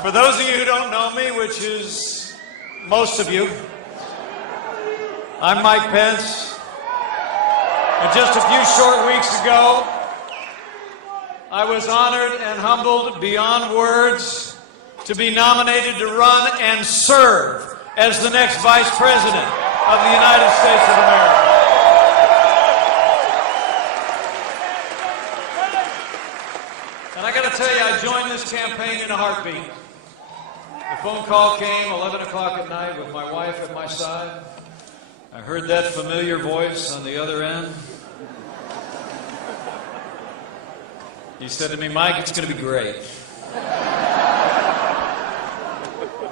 For those of you who don't know me, which is most of you, I'm Mike Pence. And just a few short weeks ago, I was honored and humbled beyond words to be nominated to run and serve as the next Vice President of the United States of America. And I got to tell you, I joined this campaign in a heartbeat. The phone call came 11 o'clock at night with my wife at my side. I heard that familiar voice on the other end. He said to me, "Mike, it's going to be great."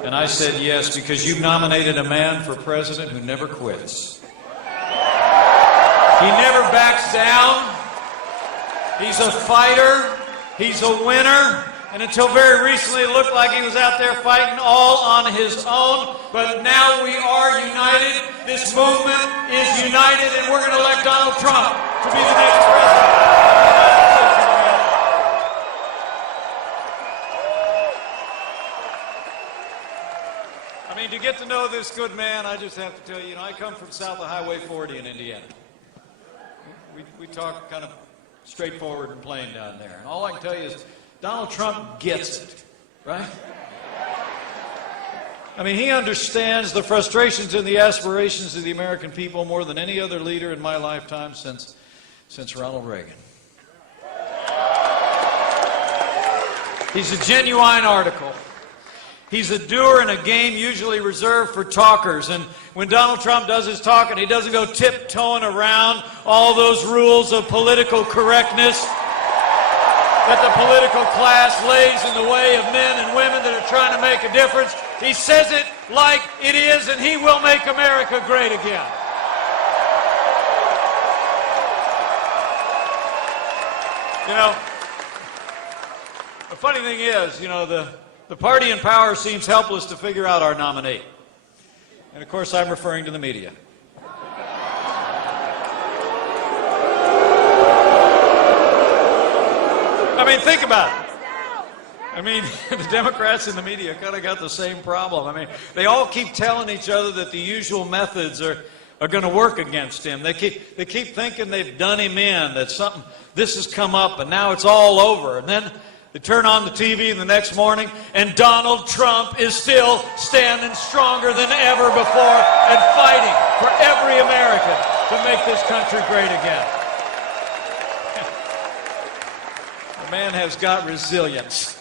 And I said, "Yes, because you've nominated a man for president who never quits. He never backs down. He's a fighter. He's a winner. And until very recently, it looked like he was out there fighting all on his own. But now we are united. This movement is united, and we're going to elect Donald Trump to be the next president of the United States of America. I mean, to get to know this good man, I just have to tell you, I come from south of Highway 40 in Indiana. We talk kind of straightforward and plain down there. And all I can tell you is Donald Trump gets it, right? I mean, he understands the frustrations and the aspirations of the American people more than any other leader in my lifetime since Ronald Reagan. He's a genuine article. He's a doer in a game usually reserved for talkers. And when Donald Trump does his talking, he doesn't go tiptoeing around all those rules of political correctness that the political class lays in the way of men and women that are trying to make a difference. He says it like it is, and he will make America great again. The funny thing is, the party in power seems helpless to figure out our nominee. And of course, I'm referring to the media. I mean, think about it. I mean, the Democrats and the media kind of got the same problem. I mean, they all keep telling each other that the usual methods are going to work against him. They keep thinking they've done him in, that this has come up, and now it's all over. And then they turn on the TV the next morning, and Donald Trump is still standing stronger than ever before and fighting for every American to make this country great again. The man has got resilience.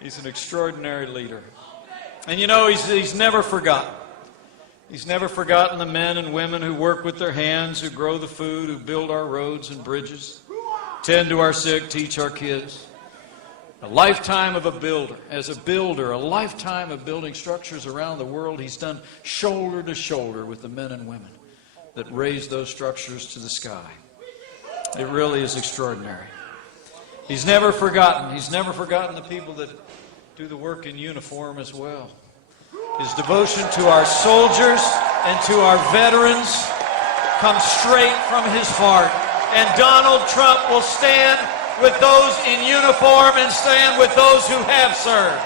He's an extraordinary leader. And he's never forgotten. He's never forgotten the men and women who work with their hands, who grow the food, who build our roads and bridges, tend to our sick, teach our kids. A lifetime of a builder. As a builder, a lifetime of building structures around the world. He's done shoulder to shoulder with the men and women that raise those structures to the sky. It really is extraordinary. He's never forgotten. He's never forgotten the people that do the work in uniform as well. His devotion to our soldiers and to our veterans comes straight from his heart. And Donald Trump will stand with those in uniform and stand with those who have served.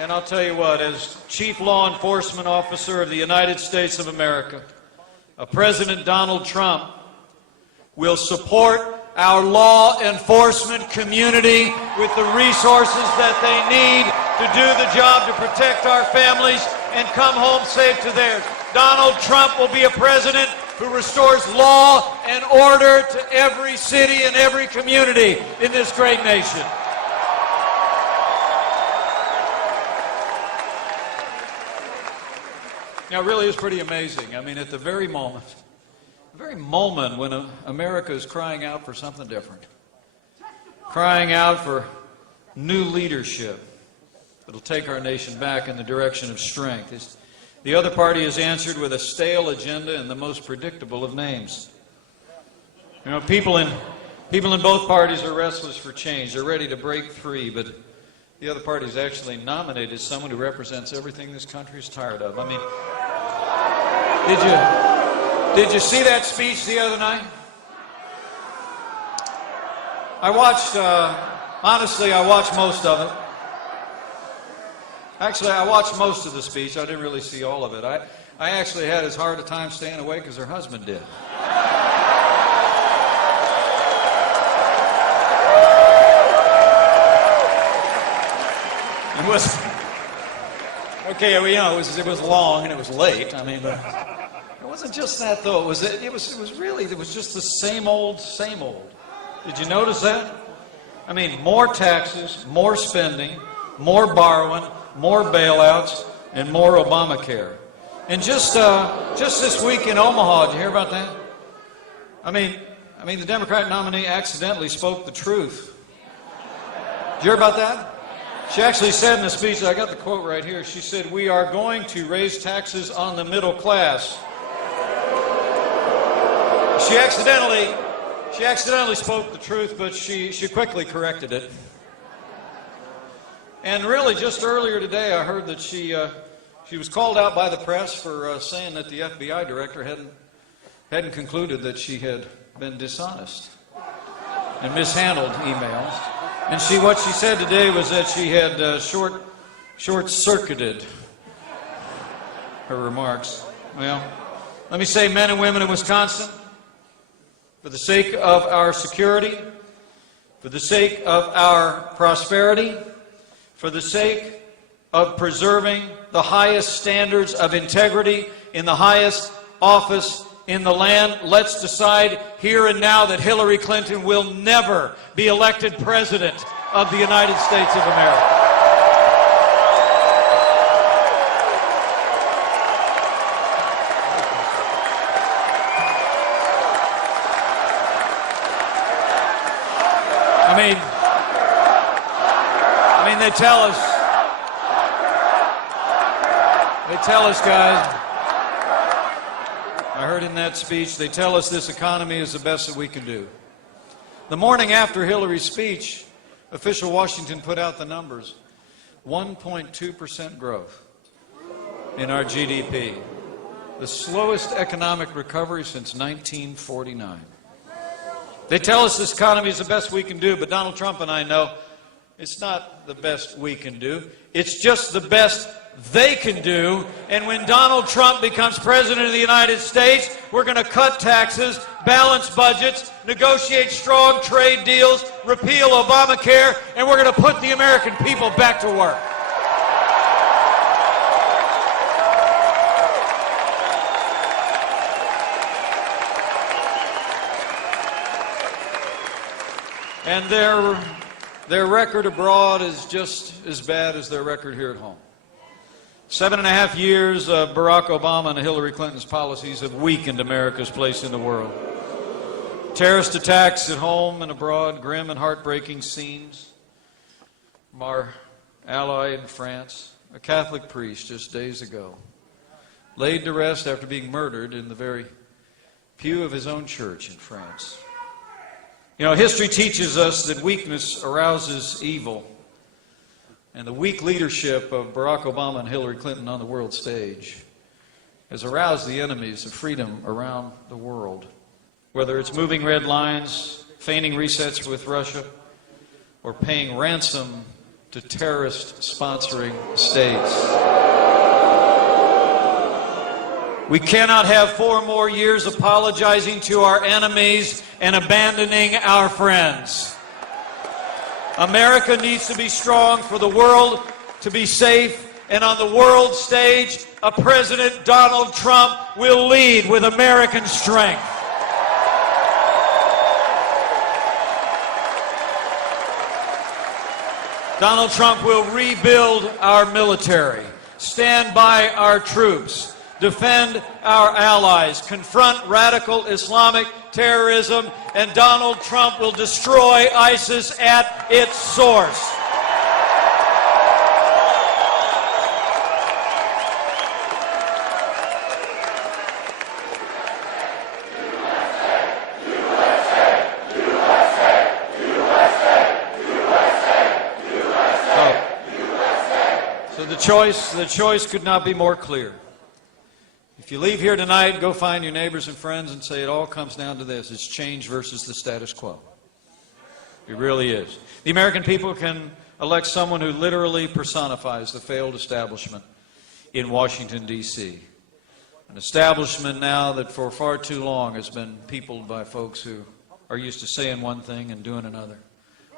And I'll tell you what, as Chief Law Enforcement Officer of the United States of America, President Donald Trump will support our law enforcement community with the resources that they need to do the job to protect our families and come home safe to theirs. Donald Trump will be a president who restores law and order to every city and every community in this great nation. Now, it really is pretty amazing. I mean, at the very moment when America is crying out for something different, crying out for new leadership that'll take our nation back in the direction of strength, the other party has answered with a stale agenda and the most predictable of names. People in both parties are restless for change. They're ready to break free, but the other party has actually nominated someone who represents everything this country is tired of. I mean, Did you see that speech the other night? I watched, honestly, I watched most of it. Actually, I watched most of the speech. I didn't really see all of it. I actually had as hard a time staying awake as her husband did. It was, okay, well, you know, it was long and it was late. I mean, but it wasn't just that though. It was just the same old, same old. Did you notice that? I mean, more taxes, more spending, more borrowing, more bailouts, and more Obamacare. And just this week in Omaha, did you hear about that? I mean, the Democratic nominee accidentally spoke the truth. Did you hear about that? She actually said in the speech, I got the quote right here, she said, "We are going to raise taxes on the middle class." She accidentally spoke the truth, but she quickly corrected it. And really, just earlier today, I heard that she was called out by the press for saying that the FBI director hadn't concluded that she had been dishonest and mishandled emails. And what she said today was that she had short-circuited her remarks. Well, let me say, men and women in Wisconsin, for the sake of our security, for the sake of our prosperity, for the sake of preserving the highest standards of integrity in the highest office in the land, let's decide here and now that Hillary Clinton will never be elected president of the United States of America. I mean, they tell us, guys, I heard in that speech, they tell us this economy is the best that we can do. The morning after Hillary's speech, official Washington put out the numbers. 1.2% growth in our GDP. The slowest economic recovery since 1949. They tell us this economy is the best we can do, but Donald Trump and I know it's not the best we can do. It's just the best they can do. And when Donald Trump becomes president of the United States, we're going to cut taxes, balance budgets, negotiate strong trade deals, repeal Obamacare, and we're going to put the American people back to work. And their record abroad is just as bad as their record here at home. 7.5 years of Barack Obama and Hillary Clinton's policies have weakened America's place in the world. Terrorist attacks at home and abroad, grim and heartbreaking scenes from our ally in France. A Catholic priest just days ago laid to rest after being murdered in the very pew of his own church in France. You know, history teaches us that weakness arouses evil. And the weak leadership of Barack Obama and Hillary Clinton on the world stage has aroused the enemies of freedom around the world. Whether it's moving red lines, feigning resets with Russia, or paying ransom to terrorist-sponsoring states. We cannot have 4 more years apologizing to our enemies and abandoning our friends. America needs to be strong for the world to be safe, and on the world stage, a President Donald Trump will lead with American strength. Donald Trump will rebuild our military, stand by our troops, defend our allies, confront radical Islamic terrorism, and Donald Trump will destroy ISIS at its source. So the choice could not be more clear. If If you leave here tonight, go find your neighbors and friends and say it all comes down to this. It's change versus the status quo. It really is. The American people can elect someone who literally personifies the failed establishment in Washington, D.C. An establishment now that for far too long has been peopled by folks who are used to saying one thing and doing another,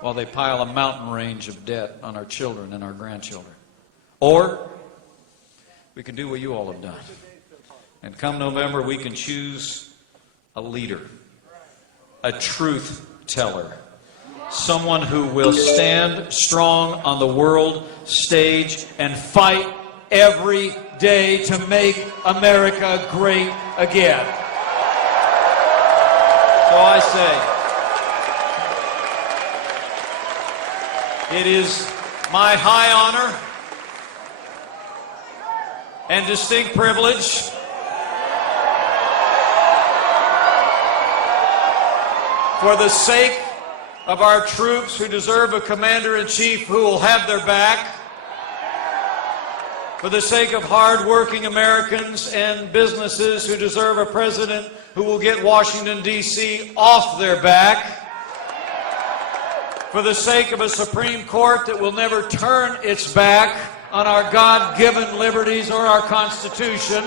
while they pile a mountain range of debt on our children and our grandchildren. Or we can do what you all have done. And come November, we can choose a leader, a truth teller, someone who will stand strong on the world stage and fight every day to make America great again. So I say, it is my high honor and distinct privilege for the sake of our troops who deserve a commander-in-chief who will have their back, for the sake of hard-working Americans and businesses who deserve a president who will get Washington, D.C. off their back, for the sake of a Supreme Court that will never turn its back on our God-given liberties or our Constitution,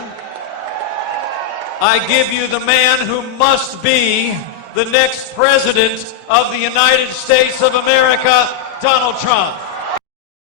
I give you the man who must be the next president of the United States of America, Donald Trump.